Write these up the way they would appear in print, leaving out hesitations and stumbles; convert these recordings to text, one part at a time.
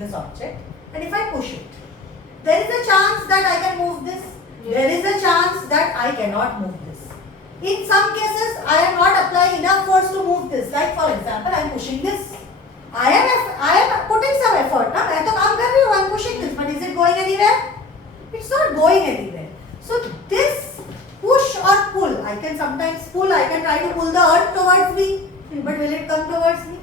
this object, and if I push it, there is a chance that I can move this. There is a chance that I cannot move this. In some cases, I am not applying enough force to move this. Like for example, I am pushing this. I am putting some effort. ना मैं तो काम कर रही हूँ. I am pushing this, but is it going anywhere? It's not going anywhere. So this push or pull, I can sometimes pull. I can try to pull the earth towards me, but will it come towards me?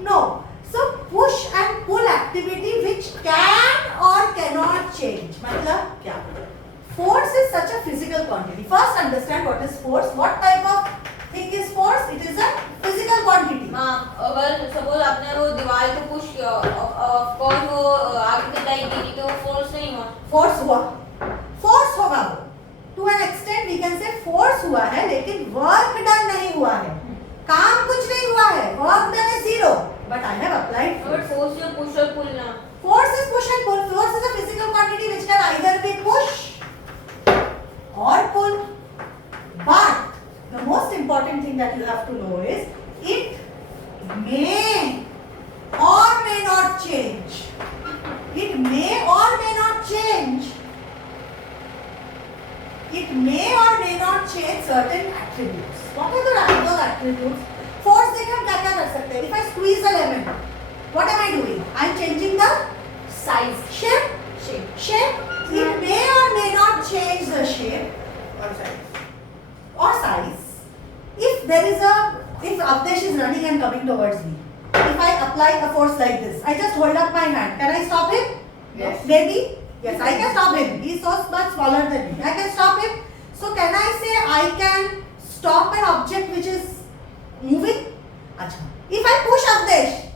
No. So push and pull activity which can or cannot change. मतलब क्या? Force is such a physical quantity. First understand what is force. What type of thing is force? It is a physical quantity. हाँ, अगर suppose आपने वो दीवार को push किया, of course वो आगे तक जाएगी तो force नहीं हुआ. Force हुआ. Force होगा वो. To an extent we can say force हुआ है, लेकिन work done नहीं हुआ है. काम कुछ नहीं हुआ है. Work done is zero. But I have applied force. But force is push or pull ना. Force is push and pull. Force is a physical quantity which can either be push or pull. But the most important thing that you have to know is it may or may not change. It may or may not change. It may or may not change certain attributes. What are those attributes? Force से हम क्या क्या कर सकते हैं? If I squeeze a lemon, what am I doing? I am changing the Size. shape. It may or may not change the shape or size. If Avdesh is running and coming towards me, if I apply a force like this, I just hold up my hand. Can I stop him? Yes. Maybe. Yes, I can stop him. He is so much smaller than me. I can stop him. So can I say I can stop an object which is moving? Achha. If I push Avdesh,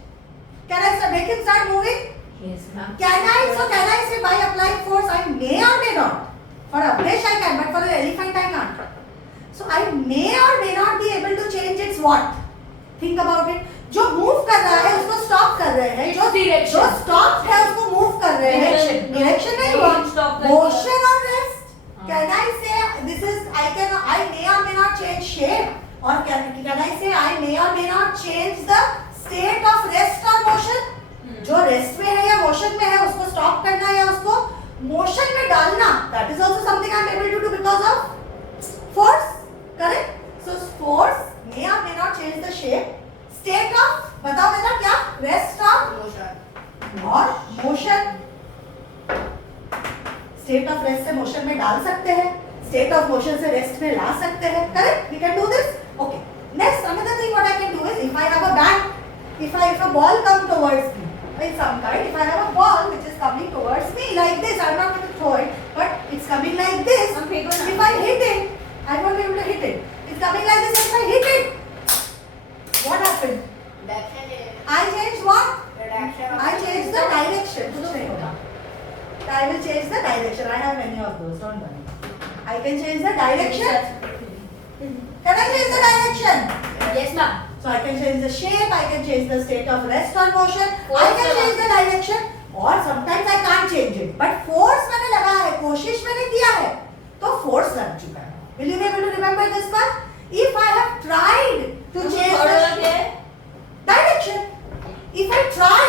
can I make him start moving? Yes, ma'am. Can I say by applying force I may or may not? For Avdesh I can, but for an elephant I can't. So I may or may not be able to change its what? Think about it. जो move कर रहा है उसको stop कर रहे हैं. जो stop है उसको move कर रहे हैं. Direction नहीं हुआ. Motion or rest. Can I say this is I may or may not change shape, or can I say I may or may not change the state of rest or motion? जो rest में है या motion में है उसको stop करना या उसको मोशन में डालना, that is also something I am able to do because of force. Correct? So force may or may not change the shape. State of बताओ बेटा क्या? Rest or motion. State of rest से motion में डाल सकते हैं. State of motion से rest में ला सकते हैं. Correct? We can do this. Okay. Next, another thing what I can do is if I have a bat, if a ball come towards me. In some kind, if I have a ball which is coming towards me like this, I am not going to throw it, but it's coming like this. If I hit it, I won't be able to hit it. It's coming like this, and if I hit it, what happened? I changed what? I changed the direction. I will change the direction. I have many of those, don't worry. I can change the direction. Can I change the direction? Yes, ma'am. So I can change the shape, I can change the state of rest or motion, I can change the direction, or sometimes I can't change it. But force मैंने लगाया है, कोशिश मैंने किया है, तो force लग चुका है. Will you be able to remember this part? If I have tried to change the direction, if I try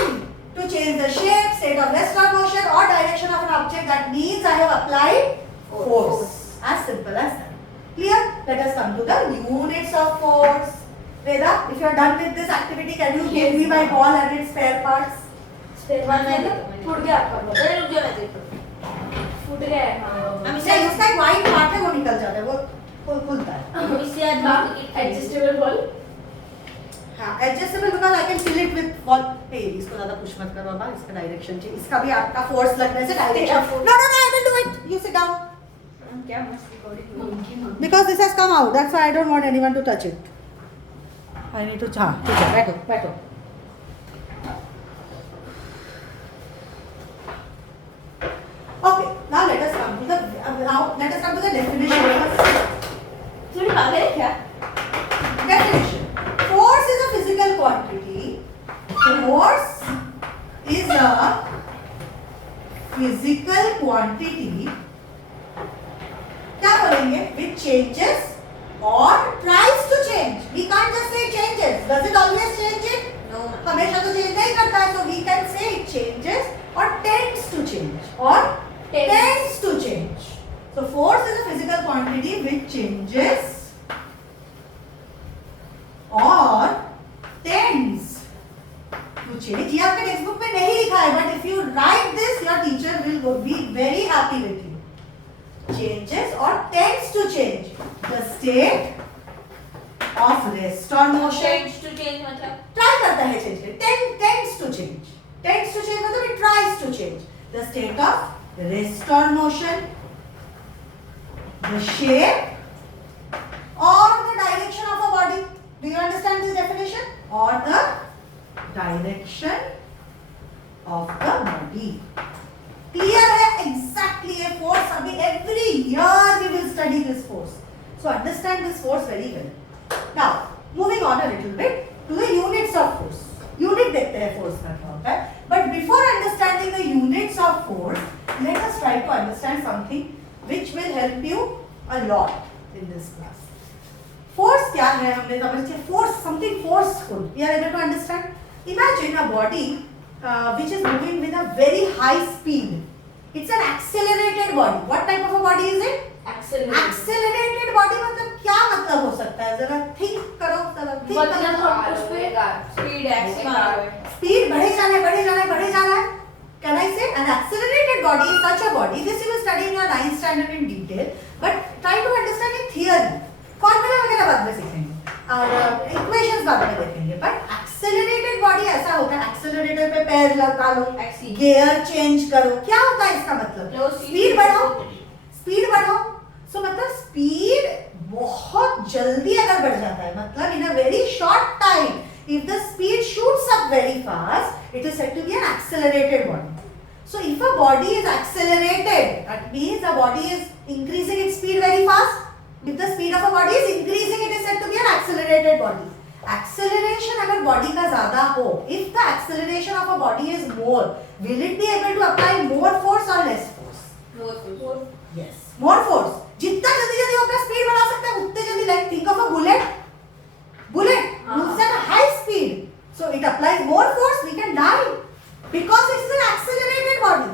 to change the shape, state of rest or motion, or direction of an object, that means I have applied force. As simple as that. Clear? Let us come to the units of force. Veda, if you are done with this activity, can you give me my ball and its spare parts? Spare part मतलब फूट गया आपका ball. अरे रुक जाओ मैं देखता हूँ. फूट गया है. हम इसका एक वाइट पार्ट है वो निकल जाता है, वो खुलता है. इससे एडजस्टेबल बॉल. हाँ, adjustable because I can fill it with ball. Hey, इसको ज्यादा पुश मत करो बाबा, इसका डायरेक्शन चाहिए. इसका भी आपका फोर्स लगने से direction. No no no, I will do it. You sit down. क्या मस्त recording. Because this has come out, that's why I don't want anyone to touch it. I need to हाँ ठीक है, बैठो. Okay, now let us come to the definition. थोड़ी पागल है क्या? Definition. Force is a physical quantity. Force is a physical quantity. क्या बोलेंगे? Which changes or tries to change. We can't just say it changes. Does it always change it? No. हमेशा तो change नहीं करता है. So we can say it changes which changes or tends to change. ये आपके text book में नहीं लिखा है, but if you write this, your teacher will be very happy with you. Changes or tends to change the state of rest or motion. Change to change मतलब Try करता है change के. Tends to change. Tends to change मतलब it tries to change the state of rest or motion, the shape or the direction of a body. Do you understand this definition? Or the direction of the body. Clear है? Exactly a force. अभी every year we will study this force. So understand this force very well. Now moving on a little bit to the units of force. Unit देखते हैं force का क्या होता है. But before understanding the units of force, let us try to understand something which will help you a lot in this class. Force क्या है हमने समझ लिया. Force something forceful. We are able to understand. Imagine a body which is moving with a very high speed. It's an accelerated body. What type of a body is it? Accelerated body मतलब क्या मतलब हो सकता है? जरा think करो, जरा think मतलब करो. हम उस पे speed accelerated. Speed बढ़े जा रहा है, बढ़े जा रहा है, बढ़े जा रहा है. Can I say an accelerated body is such a body? This you will study in your 9th standard in detail. But try to understand in theory. Formula वगैरह बाद में सीखेंगे और इक्वेशंस बाद में देखेंगे. बट एक्सेलरेटेड बॉडी ऐसा होता है, एक्सेलरेटर पे पैर लगा लो, गियर चेंज करो. क्या होता है इसका मतलब? स्पीड बढ़ाओ, स्पीड बढ़ाओ. सो मतलब स्पीड बहुत जल्दी अगर बढ़ जाता है, मतलब in a very short time, if the speed shoots up very fast, it is said to be an accelerated body. So if a body is accelerated, that means the body is increasing its speed very fast. If the speed of a body is increasing, it is said to be an accelerated body. Acceleration अगर body का ज़्यादा हो, if the acceleration of a body is more, will it be able to apply more force or less force? More. Yes, more force. जितना जल्दी वो अपना speed बढ़ा सकता है, उतने जल्दी. Like think of a bullet. Bullet moves at a high speed, so it applies more force. We can die because it is an accelerated body.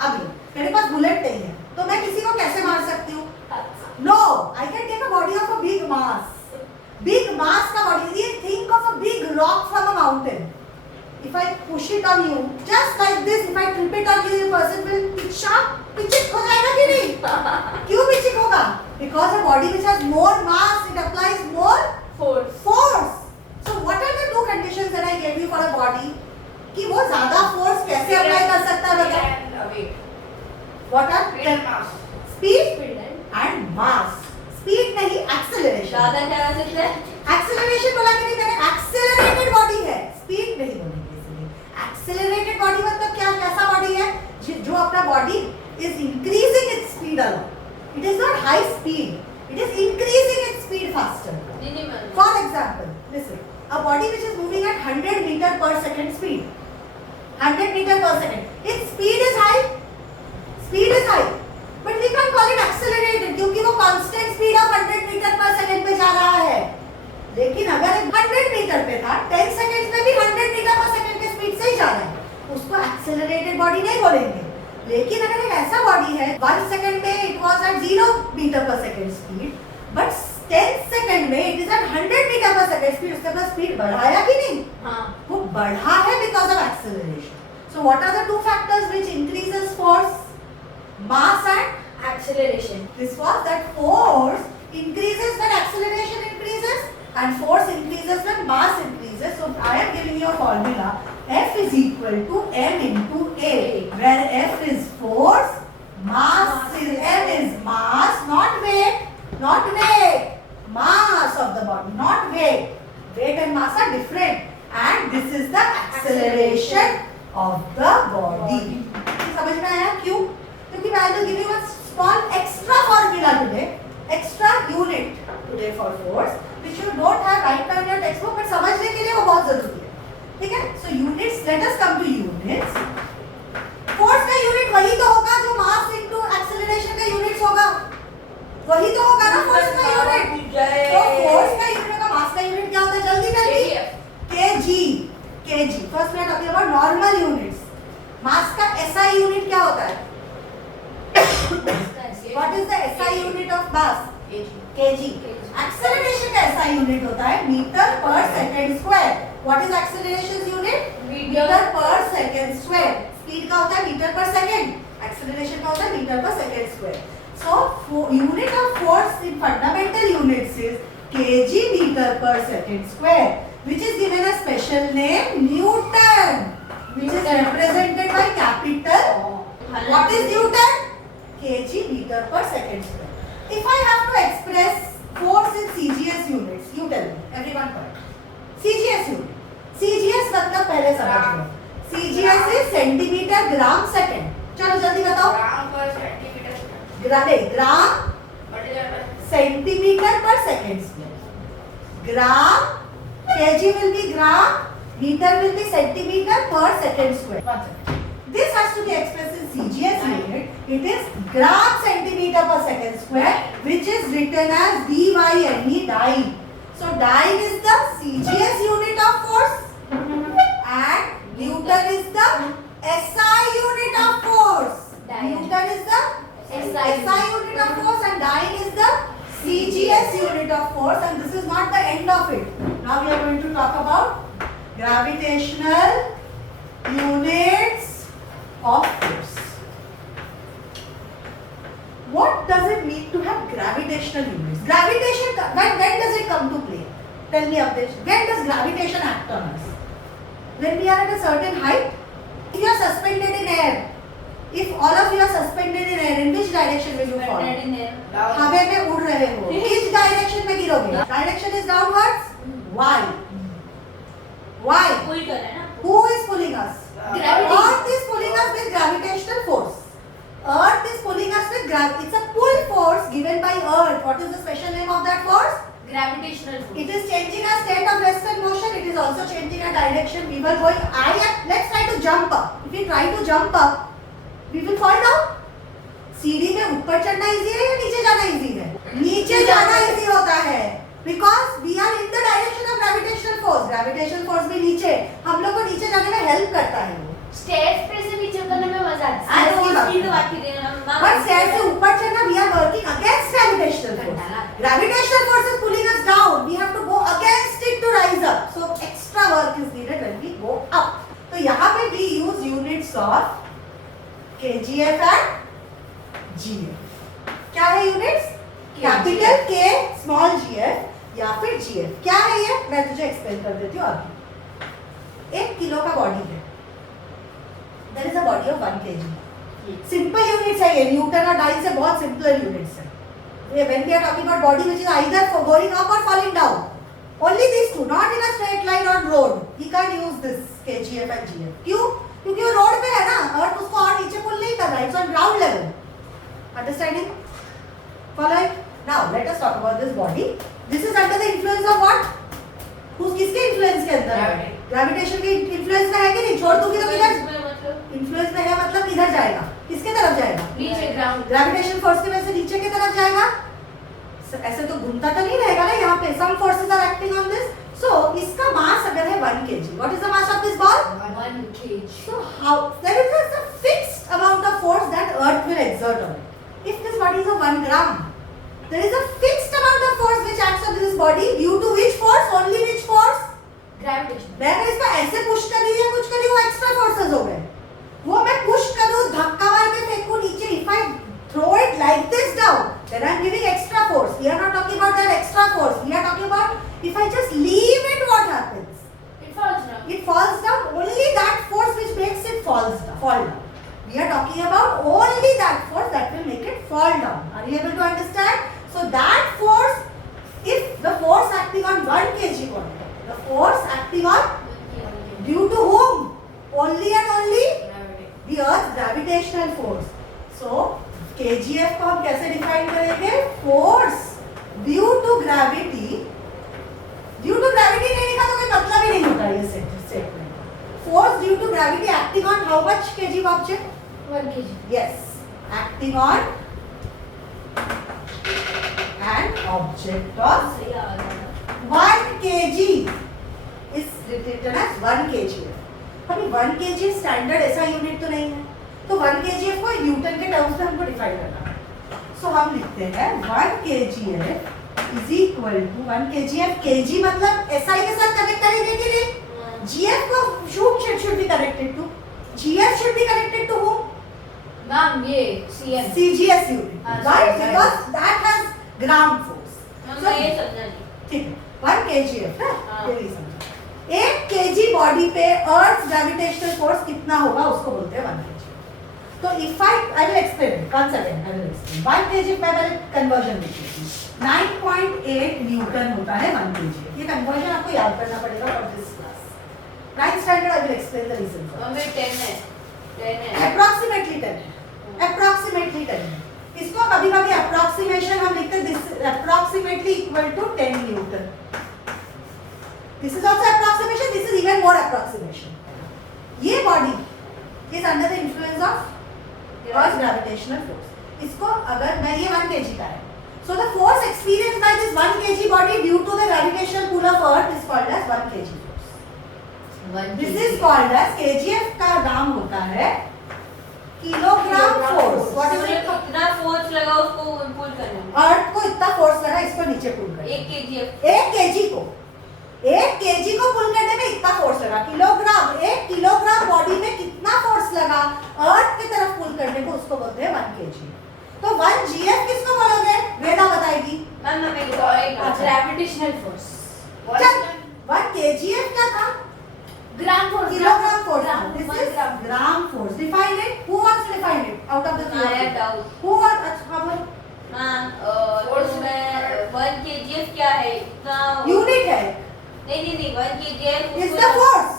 अभी मेरे पास बुलेट नहीं है, तो मैं किसी को कैसे मार सकती हूँ? No, I can take a body of a big mass. Big mass का body. Think of a big rock from a mountain. If I push it on you, just like this, if I trip it on you, the person will pitch हो जाएगा कि नहीं? क्यों pitch होगा? Because a body which has more mass, it applies more force. So what are the two conditions that I gave you for a body? कि वो ज़्यादा force कैसे apply कर सकता है बताओ? What are? Speed and mass. Speed नहीं, acceleration. ज़्यादा क्या कर सकते हैं? Acceleration बोला कि नहीं मैंने? Accelerated body है, speed नहीं बोलेंगे इसलिए. Accelerated body मतलब क्या? कैसा body है? जो अपना body is increasing its speed a lot. It is not high speed. It is increasing its speed faster. For example, listen. A body which is moving at 100 meter per second speed. 100 meter per second. Its speed is high. Speed is high. But we can't call it accelerated क्योंकि वो constant speed of 100 meter per second पे जा रहा है. लेकिन अगर 100 metre पे था, 10 seconds में भी 100 मीटर पर सेकंड के स्पीड से ही जा रहा है, उसको एक्सेलरेटेड बॉडी नहीं बोलेंगे. लेकिन अगर एक ऐसा बॉडी है 1 सेकंड में it was at 0 metre per second speed, but 10 second में it is eight 100 metre per second speed, उसके पास स्पीड बढ़ाया कि नहीं? हाँ. वो बढ़ा है because of acceleration. So what are the two factors which increases force? Mass and acceleration. This was that force increases when acceleration increases and force increases when mass increases. So I am giving you a formula. F is equal to m into a, where F is force, mass is m is mass, not weight, not weight. Mass of the body, not weight. Weight and mass are different. And this is the acceleration of the body. समझ में आया क्यों? क्योंकि I will give you a small extra formula today, extra unit today for force, which you don't have right now in your textbook, but समझने के लिए वो बहुत जरूरी है. ठीक है? So units, let us come to units. Force का unit वही तो होगा जो mass into acceleration का units होगा. वही तो होगा ना force का unit. तो force का unit का mass का unit क्या होता है? जल्दी kg. First we are talking about normal units. Mass का SI unit क्या होता है? What is the SI unit of mass? kg. Acceleration का ऐसा यूनिट होता है metre per second square. What is acceleration unit? Metre per second square. Speed का होता है मीटर पर सेकंड. Acceleration का होता है metre per second square. So unit of force in fundamental units is kg meter per second square, which is given a special name Newton, which is represented by capital. What is Newton? Kg meter per second square. If I have to express force in CGS units, you tell me, everyone point. CGS unit. CGS मतलब पहले समझ लो. CGS is centimetre gram second. चलो जल्दी बताओ. Gram centimetre पर second square. Gram kg will be gram, meter will be centimeter per second square. This has to be expressed in CGS unit. It is gram centimeter per second square, which is written as dyne, dyne. So dyne is the CGS unit of force, and Newton is the SI unit of force. Newton is the SI unit of force, and dyne is the CGS unit of force. And this is not the end of it. Now we are going to talk about gravitational units of force. What does it mean to have gravitational units? Gravitation, when does it come to play? Tell me, Abdesh. When does gravitation act on us? When we are at a certain height? If you are suspended in air, if all of you are suspended in air, in which direction will you fall? हवे में उड़ रहे हो. किस direction में गिरोगे? Direction is downwards. Why? Why? पुल कर रहा है ना. Who is pulling us? Gravity. Earth is pulling us with gravitational force. Earth is pulling us with gravity. It's a pull force given by Earth. What is the special name of that force? Gravitational force. It is changing our state of rest and motion. It is also changing our direction. We were going. Let's try to jump up. If we try to jump up, we will fall down. सीढ़ी में ऊपर चढ़ना easy है या नीचे जाना easy है? नीचे जाना इजी होता है. Because we are in the direction of gravitational force. Gravitational force भी नीचे. हम लोग को नीचे जाने में help करता है वो. स्टेयर्स पे से नीचे उतरने में मजा आता है. Stairs की उसकी तो बात बात की थी ना. But stairs से ऊपर चढ़ना we are working against gravitational force. Gravitational force is pulling us down. We have to go against it to rise up. So extra work is needed when we go up. तो यहाँ पे we use units of kgf and gf. क्या है units? Capital K, small gf या फिर gf. क्या है ये? मैं तुझे एक्सप्लेन कर देती हूँ आगे. 1 किलो का बॉडी है. There is a body of 1 kg. Simple units है ये. न्यूटन और डाइन से बहुत सिंपल यूनिट्स है. When we are talking about body which is either for going up or falling down, only these two, not in a straight line on road. We can't use this kgf and gf. क्यों? क्योंकि वो road पे है ना. अर्थ उसको और नीचे पुल नहीं कर रहा है. It's on ground level. Understanding? Following? Now let us talk about this body. This is under the influence of what? किसके influence के अंदर है? Gravitation के influence में है कि नहीं? छोड़ दूंगी तो किधर? Influence में है मतलब किधर जाएगा? किसके तरफ जाएगा? नीचे ग्राउंड. Gravitation force की वजह से नीचे की तरफ जाएगा. ऐसे तो घूमता तो नहीं रहेगा ना यहाँ पे. Some forces are acting on this. So इसका mass अगर है 1 kg. What is the mass of this ball? 1 kg. So how there is a fixed amount of force that Earth will exert on it. If this body is of 1 gram, there is a fixed amount of force which acts on this body. Due to which force? Only which force? Gravitation. मैं अगर इसको ऐसे push कर रही है कुछ कर रही हूँ, एक्स्ट्रा फोर्सेस हो गए. वो मैं पुश करूँ, धक्का मार के फेंकूँ नीचे. If I throw it like this down, then I am giving extra force. We are not talking about that extra force. We are talking about if I just leave it, what happens? It falls down. It falls down. Only that force which makes it fall down. We are talking about only that force that will make it fall down. Are you able to understand? So that force, if the force acting on 1 kg body, the force acting on due to whom? Only and only the Earth's gravitational force. So kgf को हम कैसे define करेंगे? Force due to gravity. Due to gravity नहीं लिखा तो कोई मतलब ही नहीं होता ये statement. Force due to gravity acting on how much kg object? 1 kg. Yes, acting on an object of 1 kg is written as 1 kg. अभी 1 kg स्टैंडर्ड ऐसा यूनिट तो नहीं है. तो 1 kg को न्यूटन के टर्म्स में हमको डिफाइन करना है. सो हम लिखते हैं 1 kg is equal to 1 kgf. kg मतलब SI के साथ कनेक्ट करेंगे कि नहीं? GF को should be connected to. GF should be connected to whom? Ma'am, ये CM. CGS unit. हाँ, Right? sorry. Because that has ground force. मैं ये समझा नहीं. ठीक है. 1 kgf ना? हाँ. ये नहीं समझा. 1 kg बॉडी पे अर्थ ग्रेविटेशनल फोर्स कितना होगा उसको बोलते हैं 1 kg. तो if I will explain it. 1 second. I will explain. 1 kg पे पहले कन्वर्जन लिख लेती हूँ. 9.8 न्यूटन होता है 1 kg. ये कन्वर्जन आपको याद करना पड़ेगा for this class. 9th standard I will explain the reason for. Mummy 10 है. Approximately 10 है. Approximately 10 है. इसको कभी-कभी approximation हम लिखते हैं this approximately equal to 10 Newton. This is also approximation. This is even more approximation. ये body is under the influence of Earth's gravitational force. इसको अगर मैं ये 1 kg का है. So the force experienced by this 1 kg body due to the gravitational pull of Earth is called as 1 kg force. 1 This kg. is called as kgf का नाम होता है किलोग्राम फोर्स. मतलब कितना फोर्स लगा उसको पुल करने में. अर्थ को इतना फोर्स लगा इसको नीचे पुल करने. 1 kgf. 1 kg को पुल करने में इतना फोर्स लगा. किलोग्राम 1 किलोग्राम बॉडी में कितना फोर्स लगा अर्थ की तरफ पुल करने को उसको बोलते हैं 1 kg. तो 1 gf किसको बोलोगे? वेदा बताएगी. मैम मैं मेरे को एक Gravitational force. चल 1 kgf क्या था? Gram force. Kilogram force. Gram. This 1 is gram. gram force. Define it. Who wants to define it out of the three? I of you? doubt. Who wants? अच्छा बोल. Ma'am Force तो मैं 1 kgf क्या है इतना. Unit है. नहीं 1 kgf Is the force.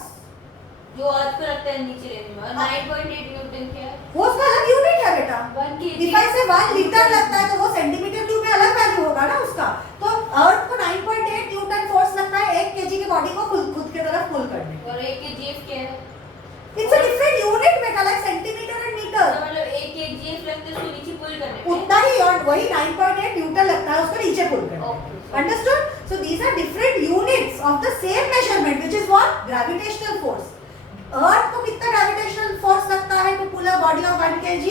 जो अर्थ पे रखते हैं नीचे लेने में. और 9.8 न्यूटन क्या है. वो उसका अलग यूनिट है बेटा. 1 kg. If I say 1 litre लगता है तो वो सेंटीमीटर क्यूब में अलग वैल्यू होगा ना उसका. तो अर्थ को 9.8 न्यूटन फोर्स लगता है 1 केजी की बॉडी को खुद की तरफ पुल करने. और 1 kgf क्या है. इट्स अ डिफरेंट यूनिट बेटा लाइक सेंटीमीटर एंड तो मीटर. मतलब 1 kgf लगते हैं उसको नीचे पुल करने में. उतना ही और वही 9.8 न्यूटन लगता है उसको नीचे पुल करने. Okay. Understood? So these are different units of the same measurement which is what? Gravitational force. अर्थ को कितना ग्रेविटेशनल फोर्स लगता है to pull a body of 1 kg?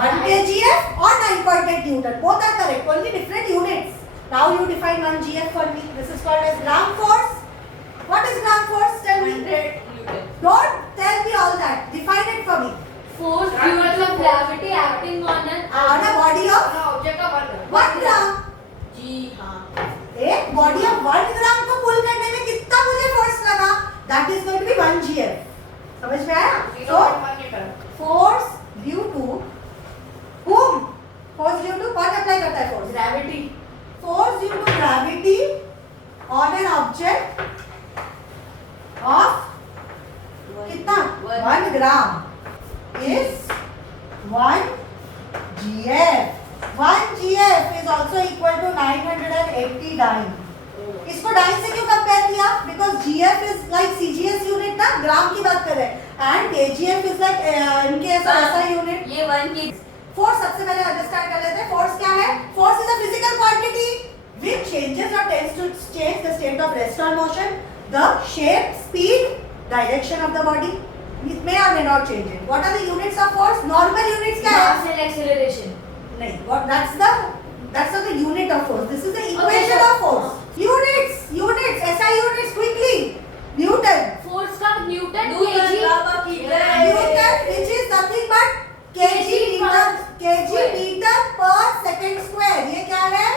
1 kgf or 9.8 Newton. Both are correct. Only different units. Now you define 1 gf for me. This is called as gram force. What is gram force? Tell me. 100 Newton. Don't tell me all that. Define it for me. Force due to gravity acting on On a body of object of 1 gram. 1 gram. जी हाँ. एक body of 1 ग्राम को पुल करने में कितना मुझे force लगा? That is going to be 1 gf. समझ में आया? So 0.1 Newton. force due to whom? Force due to कौन अप्लाई करता है force? Gravity. Force due to gravity on an object of कितना? 1 gram is 1 gf. 1 gf is also equal to 980 dyne. इसको dine से क्यों कंपेयर किया? Because GF is like CGS unit ना, ग्राम की बात कर रहे हैं एंड केजीएफ इज लाइक इनके ऐसा यूनिट. ये 1 kg. फोर्स सबसे पहले अंडरस्टैंड कर लेते हैं. फोर्स क्या है? Force is a physical quantity which changes और tends to change the state of rest और motion, the shape, speed, direction of the body. It may और may not change it. What are the units of force? Normal units क्या है? Mass and acceleration. नहीं, what that's the unit of force. This is the equation of force. Units, SI units quickly. Newton. Force का Newton Newton kg. का kg. Newton which is nothing but kg meter per second square. ये क्या है?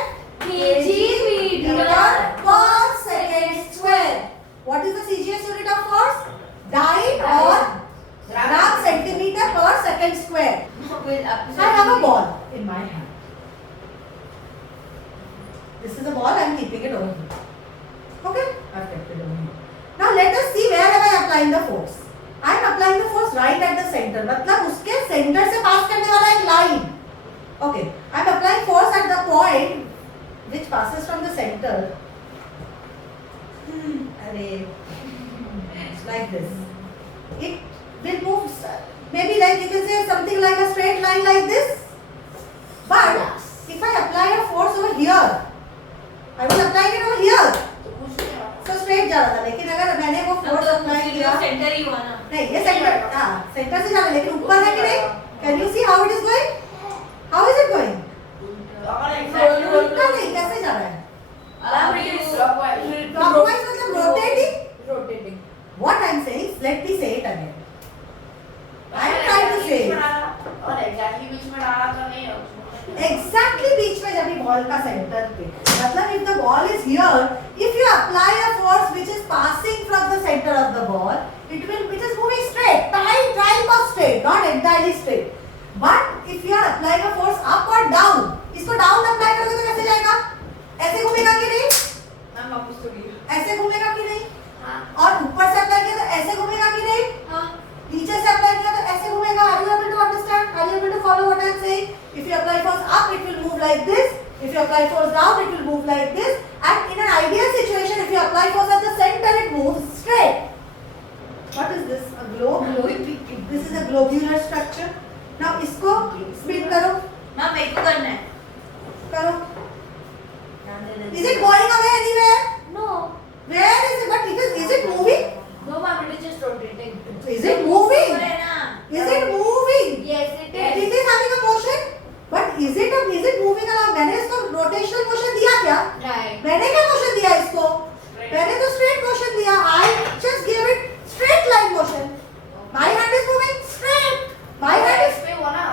kg meter per second square. What is the CGS unit of force? Dyne or gram centimeter per second square. I have a ball in my hand. This is a ball. I am keeping it over here. Okay, I have kept it over here. Now let us see where am I applying the force. I am applying the force right at the center. मतलब उसके center से pass करने वाला एक line. Okay, I am applying force at the point which passes from the center. अरे, like this. It will move. Maybe like you can say something like a straight line like this. But if I apply a force over here, I will apply it over here. So straight जा रहा था, लेकिन अगर मैंने वो force apply किया, centre ही हुआ ना. नहीं ये center, हाँ center से जा रहा है, लेकिन ऊपर है कि नहीं? Can you see how it is going? How is it going? उल्टा नहीं, कैसे जा रहा है? Ma'am, it is clockwise. Clockwise मतलब rotating. Rotating. What I'm saying, let me say it again. I'm trying to say और exactly बीच में डाला तो नहीं है उसमें. exactly बीच में जब ये बॉल का सेंटर पे, मतलब if the ball is here, if you apply a force which is passing from the center of the ball, it is moving straight, type of straight, not entirely straight. But if you are applying a force up or down, इसको down apply करोगे तो कैसे जाएगा? ऐसे घूमेगा कि नहीं? Ma'am वापस तो गई. ऐसे घूमेगा कि नहीं? हाँ. और ऊपर से अप्लाई किया तो ऐसे घूमेगा कि नहीं? हाँ. नीचे से अप्लाई किया तो ऐसे घूमेगा. Are you able to understand? Are you able to follow what I am saying? If you apply force up, it will move like this. If you apply force down, it will move like this. And in an ideal situation, if you apply force at the center, it moves straight. What is this? A globe? This is a globular structure. Now इसको spin करो. Ma'am मेरे को करना है. करो. Is it going away anywhere? No. Where is it? But is it moving? No, ma'am, it is just rotating. Is it moving? है ना. Is it moving? Yes, it It is. is having a motion. But is it moving along? मैंने इसको rotational motion दिया क्या? Right. मैंने क्या motion दिया इसको? Straight. मैंने तो straight motion दिया. I just gave it straight line motion. My hand is moving straight. My hand is X पे हो ना.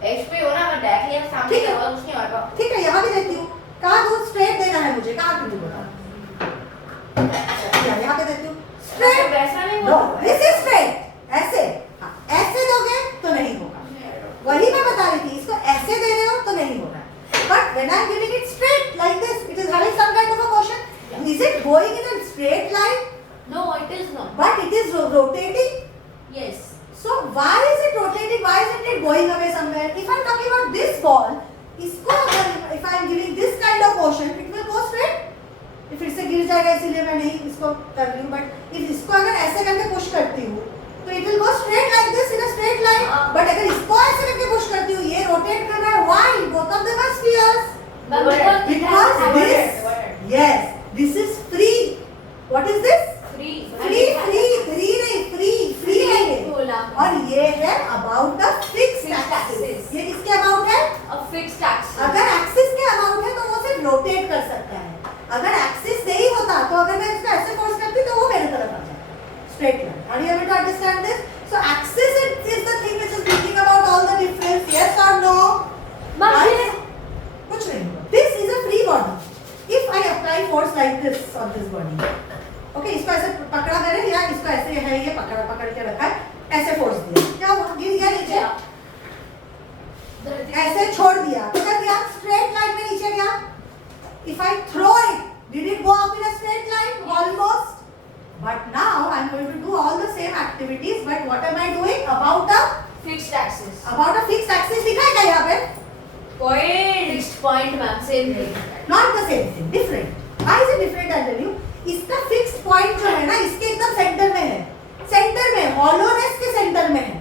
X पे हो ना, मैं देख लिया सामने ठीक है. का आवाज उसकी हमारे पास. ठीक है, यहाँ भी देती हूँ. कहाँ दूर straight देना है मुझे? कहाँ दूर बता? यहाँ पे देती हूँ. Straight. वैसा नहीं No, होगा. this is straight. ऐसे. हाँ, ऐसे दोगे तो नहीं होगा. वही मैं बता रही थी. इसको ऐसे दे रहे हो तो नहीं होगा. But when I am giving it straight like this, it is having some kind of a motion. Is it going in a straight line? No, it is not. But it is rotating. Yes. So why is it rotating? Why isn't it going away somewhere? If I am talking about this ball, इसको अगर if I am giving this kind of motion, it will go straight. ये फिर से गिर जाएगा इसीलिए मैं नहीं इसको कर रही हूँ. But if इसको अगर ऐसे करके push करती हूँ, तो it will go straight like this in a straight line. But अगर इसको ऐसे करके push करती हूँ, ये rotate कर रहा है. Why? Both of them are spheres. Ma'am, Because this, yes, this is free. What is this? Free. Free नहीं, free है ये. बोला. और ये है about the fixed Fixed axis. axis. ये किसके about है? A fixed axis. अगर axis के about है तो वो सिर्फ rotate कर सकता है. अगर axis नहीं होता तो अगर मैं इसको ऐसे force करती तो वो मेरे तरफ आ जाता. Straight line. Are you able to understand this? So axis is the thing which is bringing about all the difference. Yes or no? Ma'am, Right? yes. कुछ नहीं. This is a free body. If I apply force like this on this body, okay, इसको ऐसे पकड़ा मैंने या इसको ऐसे है ये पकड़ के रखा है, ऐसे फोर्स दिया, क्या हुआ? गिर गया नीचे. ऐसे छोड़ दिया तो क्या किया? स्ट्रेट लाइन में नीचे गया. If I throw it, did it go up in a straight line? Almost. But now I am going to do all the same activities. But what am I doing? About a Fixed axis. fixed axis लिखा है क्या यहाँ पे? Point. Fixed point, ma'am. Same thing. Not the same thing. Different. Why is it different? I'll tell you. इसका fixed point जो है ना, इसके एकदम सेंटर में है. सेंटर में, हॉलोनेस के सेंटर में है.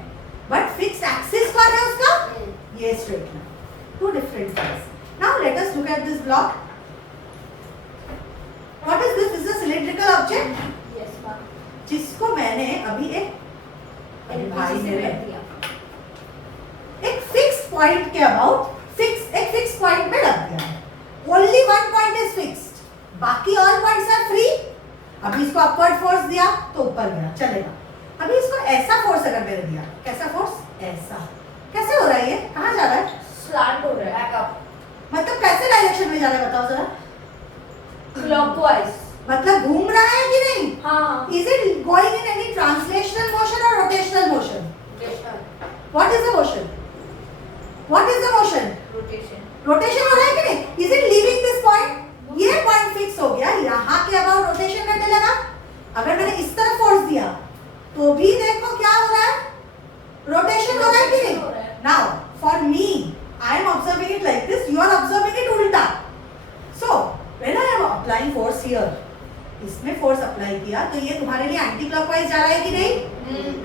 बट फिक्स्ड एक्सिस कौन है उसका? ये straight line. Two different things. Now let us look at this block. What is this? This is a cylindrical object. Yes, ma'am. जिसको मैंने अभी एक भाई से मेरे रख दिया. एक फिक्स पॉइंट के अबाउट एक फिक्स पॉइंट में रख दिया है. Only one point is fixed, बाकी ऑल पॉइंट्स आर फ्री. अभी इसको अपवर्ड फोर्स दिया तो ऊपर गया, चलेगा. अभी इसको ऐसा फोर्स अगर मैंने दिया, कैसा फोर्स? ऐसा. कैसे हो रहा है ये? कहाँ जा रहा है? Slant हो रहा है. Back up. मतलब कैसे डायरेक्शन में जा रहा है बताओ जरा. Clockwise. मतलब घूम रहा है कि नहीं? हाँ. Is it going in any translational motion or rotational motion? What is the motion? What is the motion? Rotation. Rotation हो रहा है कि नहीं? Is it leaving this point? ये पॉइंट फिक्स हो गया, यहाँ के अबाउट रोटेशन करने लगा. अगर मैंने इस तरफ फोर्स दिया तो भी देखो क्या हो रहा है? रोटेशन हो रहा है कि नहीं? Now for me, I am observing it like this. You are observing it उल्टा. So when I am applying force here, इसमें फोर्स अप्लाई किया तो ये तुम्हारे लिए एंटी क्लॉकवाइज जा रहा है कि नहीं?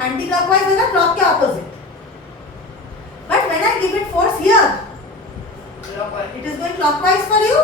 एंटी क्लॉकवाइज है ना, क्लॉक के opposite. But when I give it force here, Clockwise. it is going clockwise for you.